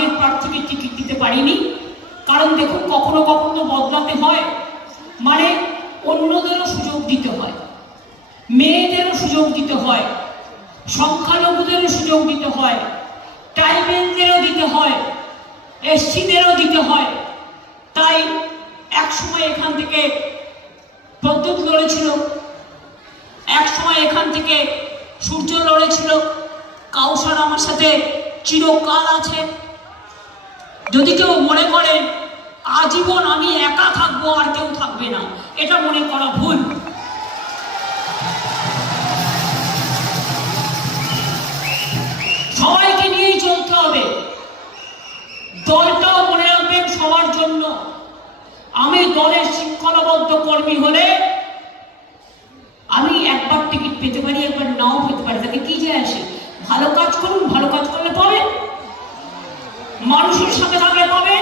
আগের প্রার্থীকে টিকিট দিতে পারিনি। কারণ দেখুন, কখনো কখনো বদলাতে হয়, মানে অন্যদেরও সুযোগ দিতে হয়, মেয়েদেরও সুযোগ দিতে হয়, সংখ্যালঘুদেরও সুযোগ দিতে হয়, ট্রাইবেলদেরও দিতে হয়, এসসিদেরও দিতে হয়। তাই একসময় এখান থেকে প্রদ্যুৎ লড়েছিল, একসময় এখান থেকে সূর্য লড়েছিল, কাউসার আমার সাথে চিরকাল আছে। যদি কেউ মনে করে আজীবন আমি একা থাকবো আর কেউ থাকবে না, এটা মনে করা ভুল। সবাইকে নিয়েই চলতে হবে। দলটাও মনে রাখবেন সবার জন্য। আমি দলের শৃঙ্খলাবদ্ধ কর্মী হলে আমি একবার টিকিট পেতে পারি, একবার নাও পেতে পারি, তাকে কি যায় আসে? ভালো কাজ করুন, ভালো কাজ করলে পাবে, মানুষের সাথে থাকলে পাবে।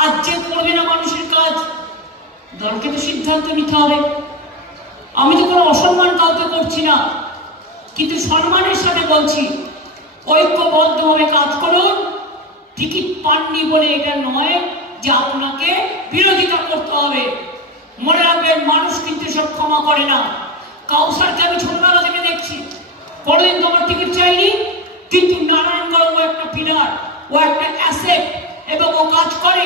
আর যে করবে না মানুষের কাজ, দলকে তো সিদ্ধান্ত নিতে হবে। আমি তো কোনো অসম্মান কাউকে করছি না, কিন্তু সম্মানের সাথে বলছি, ঐক্যবদ্ধভাবে কাজ করুন। টিকিট পাননি বলে এটা নয় যে আপনাকে বিরোধিতা করতে হবে। মনে রাখবেন, মানুষ কিন্তু সব ক্ষমা করে না। কাউসারকে আমি ছোটবেলা থেকে দেখছি, কোনোদিন তো আমার টিকিট চাইনি, কিন্তু নারায়ণগড় ও একটা পিলার, ও একটা অ্যাসেট, এবং ও কাজ করে।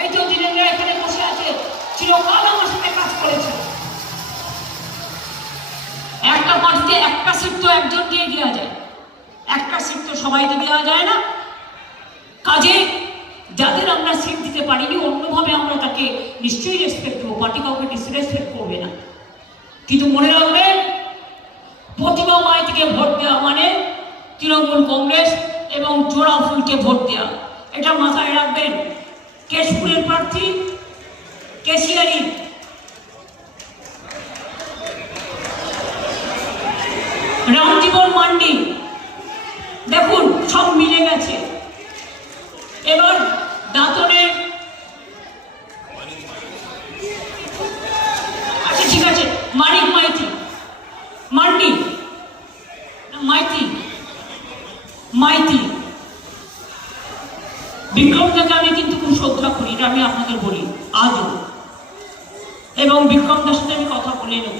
এই যে দিনেরা এখানে বসে আছে, চিরকাল আমার সাথে কাজ করেছে। একটা পার্টিতে একটা সিট তো একজন দিয়ে দেওয়া যায়, একটা সিট তো সবাইকে দেওয়া যায় না। কাজে যাদের আমরা সিট দিতে পারিনি, অন্যভাবে আমরা তাকে নিশ্চয়ই রেসপেক্ট করবো, পার্টি কাউকে ডিসরেসপেক্ট করবে না। কিন্তু মনে রাখবেন, প্রতিমা মাইতিকে ভোট দেওয়া মানে তৃণমূল কংগ্রেস এবং জোড়া ফুলকে ভোট দেওয়া, এটা মাথায় রাখবেন। কেশপুরের প্রার্থী কেশিয়ারি, রামজীবন মান্ডি, দেখুন সব মিলে গেছে। এবার দাঁতনের, আচ্ছা ঠিক আছে, মানিক মাইতি, মান্ডি মাইতি, মাইতি, বিক্রমদাকে আমি কিন্তু খুব শ্রদ্ধা করি, এটা আমি আপনাদের বলি আজও, এবং বিক্রমদার সাথে আমি কথা বলে নেব।